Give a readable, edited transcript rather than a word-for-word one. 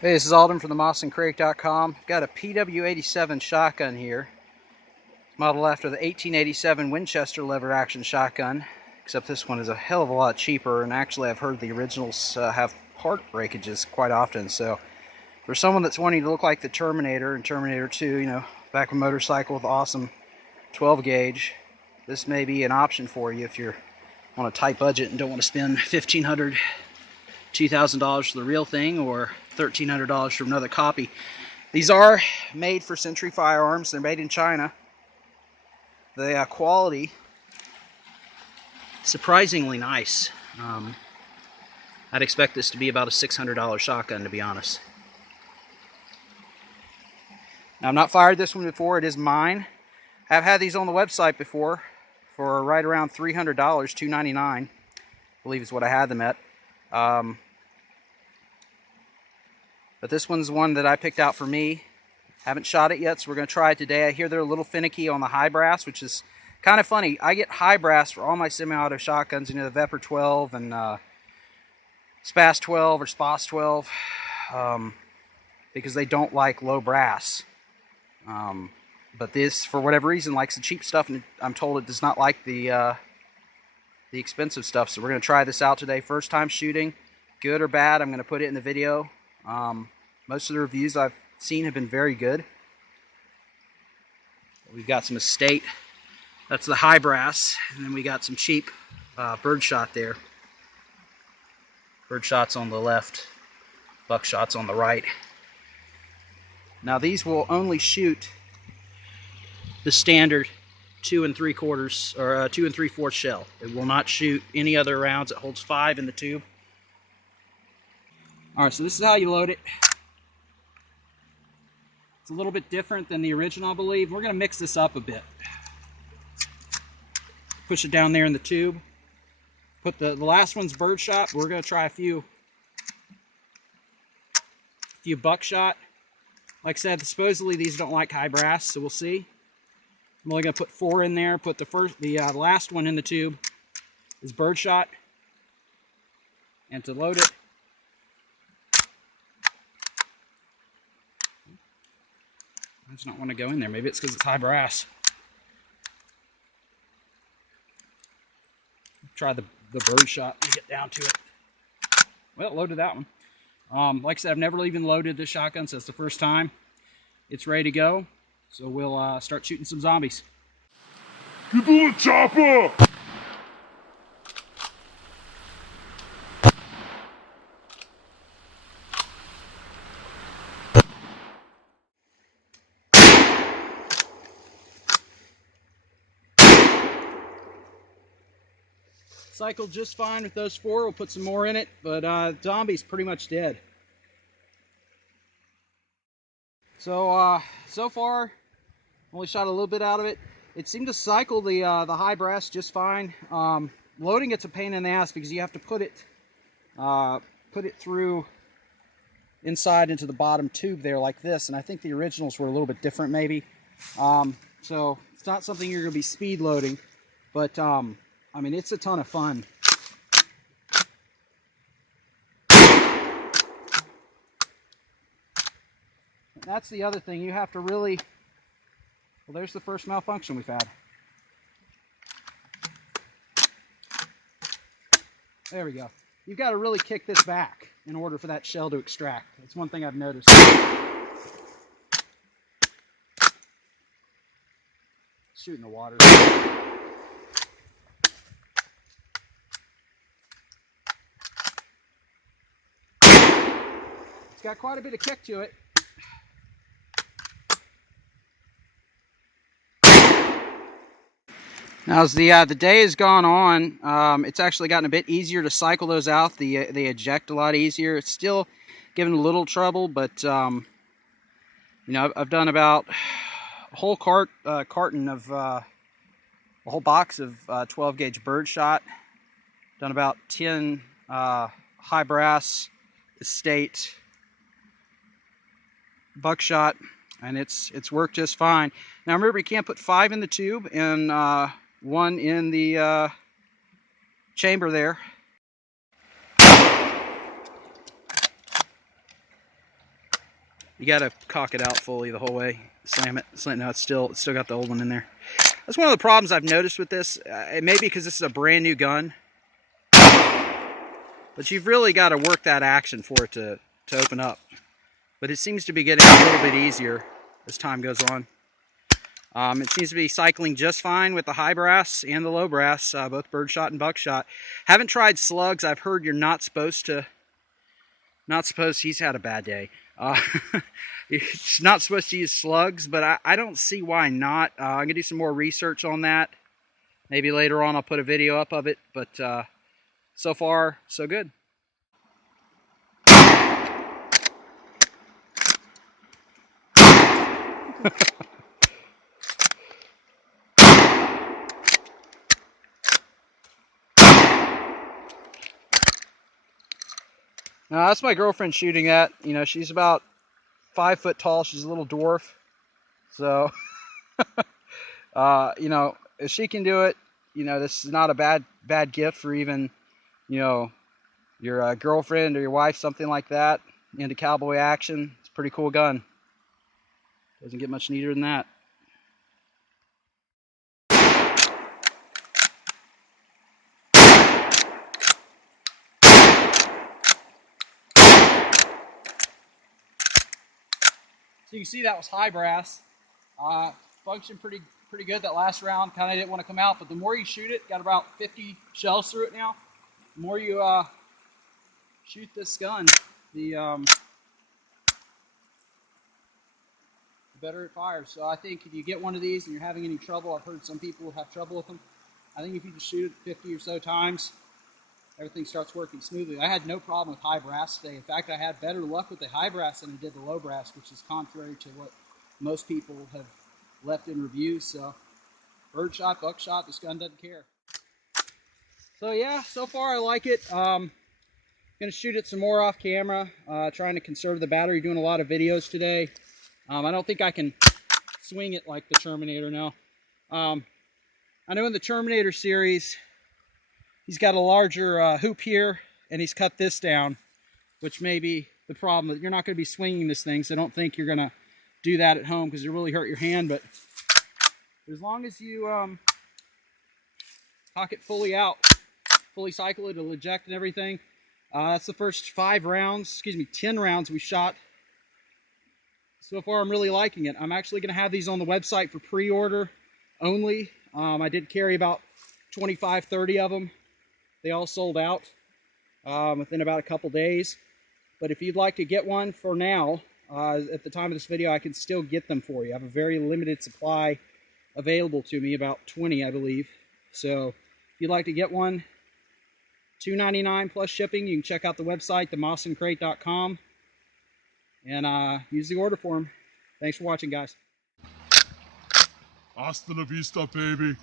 Hey, this is Alden from the mossandcrate.com. Got a PW87 shotgun here. It's modeled after the 1887 Winchester lever action shotgun, except this one is a hell of a lot cheaper, and actually I've heard the originals have part breakages quite often. So for someone that's wanting to look like the Terminator and Terminator 2, you know, back a motorcycle with awesome 12 gauge, this may be an option for you if you're on a tight budget and don't want to spend $1,500, $2,000 for the real thing, or $1,300 for another copy. These are made for Century Firearms. They're made in China. The quality, surprisingly nice. I'd expect this to be about a $600 shotgun, to be honest. Now, I've not fired this one before. It is mine. I've had these on the website before for right around $300, $299, I believe is what I had them at. But this one's one that I picked out for me. Haven't shot it yet, so we're going to try it today. I hear they're a little finicky on the high brass, which is kind of funny. I get high brass for all my semi-auto shotguns, you know, the Vepr 12 and Spas 12 or Spas 12, because they don't like low brass. But this, for whatever reason, likes the cheap stuff, and I'm told it does not like the expensive stuff. So we're going to try this out today. First time shooting, good or bad, I'm going to put it in the video. Most of the reviews I've seen have been very good. We've got some estate. That's the high brass, and then we got some cheap birdshot there. Birdshots on the left, buckshots on the right. Now these will only shoot the standard 2 3/4 or 2 3/4 shell. It will not shoot any other rounds. It holds 5 in the tube. All right, so this is how you load it. It's a little bit different than the original, I believe. We're going to mix this up a bit. Push it down there in the tube. Put the last one's birdshot, but we're going to try a few buckshot. Like I said, supposedly these don't like high brass, so we'll see. I'm only going to put 4 in there. Put the last one in the tube is birdshot. And to load it, I just don't want to go in there. Maybe it's because it's high brass. Try the birdshot and get down to it. Well, it loaded that one. Like I said, I've never even loaded this shotgun, so it's the first time. It's ready to go, so we'll start shooting some zombies. Get to the chopper! Cycled just fine with those 4. We'll put some more in it, but zombie's pretty much dead. So so far, only shot a little bit out of it. It seemed to cycle the high brass just fine. Loading it's a pain in the ass because you have to put it through inside into the bottom tube there like this, and I think the originals were a little bit different maybe. So it's not something you're going to be speed loading, but I mean, it's a ton of fun. That's the other thing. You have to really... Well, there's the first malfunction we've had. There we go. You've got to really kick this back in order for that shell to extract. That's one thing I've noticed. Shoot in the water. It's got quite a bit of kick to it. Now, as the day has gone on, it's actually gotten a bit easier to cycle those out. They eject a lot easier. It's still giving a little trouble, but you know, I've done about a whole carton of a whole box of 12 gauge birdshot. Done about 10 high brass estate buckshot, and it's worked just fine. Now remember, you can't put 5 in the tube and 1 in the chamber there. You got to cock it out fully the whole way. Slam it. No, it's still got the old one in there. That's one of the problems I've noticed with this. It may be because this is a brand new gun, but you've really got to work that action for it to open up. But it seems to be getting a little bit easier as time goes on. It seems to be cycling just fine with the high brass and the low brass, both birdshot and buckshot. Haven't tried slugs. I've heard you're not supposed to. He's had a bad day. It's not supposed to use slugs, but I don't see why not. I'm going to do some more research on that. Maybe later on I'll put a video up of it, but so far, so good. Now, that's my girlfriend shooting at. You know, she's about 5 foot tall. She's a little dwarf. So, you know, if she can do it, you know, this is not a bad gift for even, you know, your girlfriend or your wife, something like that, into cowboy action. It's a pretty cool gun. Doesn't get much neater than that. So you can see that was high brass. Functioned pretty good that last round. Kind of didn't want to come out, but the more you shoot it, got about 50 shells through it now. The more you shoot this gun, the better it fires. So I think if you get one of these and you're having any trouble, I've heard some people have trouble with them. I think if you just shoot it 50 or so times, everything starts working smoothly. I had no problem with high brass today. In fact, I had better luck with the high brass than I did the low brass, which is contrary to what most people have left in reviews. So birdshot, buckshot, this gun doesn't care. So yeah, so far I like it. Gonna shoot it some more off camera, trying to conserve the battery, doing a lot of videos today. I don't think I can swing it like the Terminator now. I know in the Terminator series, he's got a larger hoop here, and he's cut this down, which may be the problem. You're not going to be swinging this thing, so don't think you're going to do that at home because it'll really hurt your hand. But as long as you cock it fully out, fully cycle it, it'll eject and everything. That's the first 10 rounds we shot. So far, I'm really liking it. I'm actually going to have these on the website for pre-order only. I did carry about 25, 30 of them. They all sold out within about a couple days. But if you'd like to get one for now, at the time of this video, I can still get them for you. I have a very limited supply available to me, about 20, I believe. So if you'd like to get one, $2.99 plus shipping. You can check out the website, themosandcrate.com, and use the order form. Thanks for watching, guys. Hasta la vista, baby.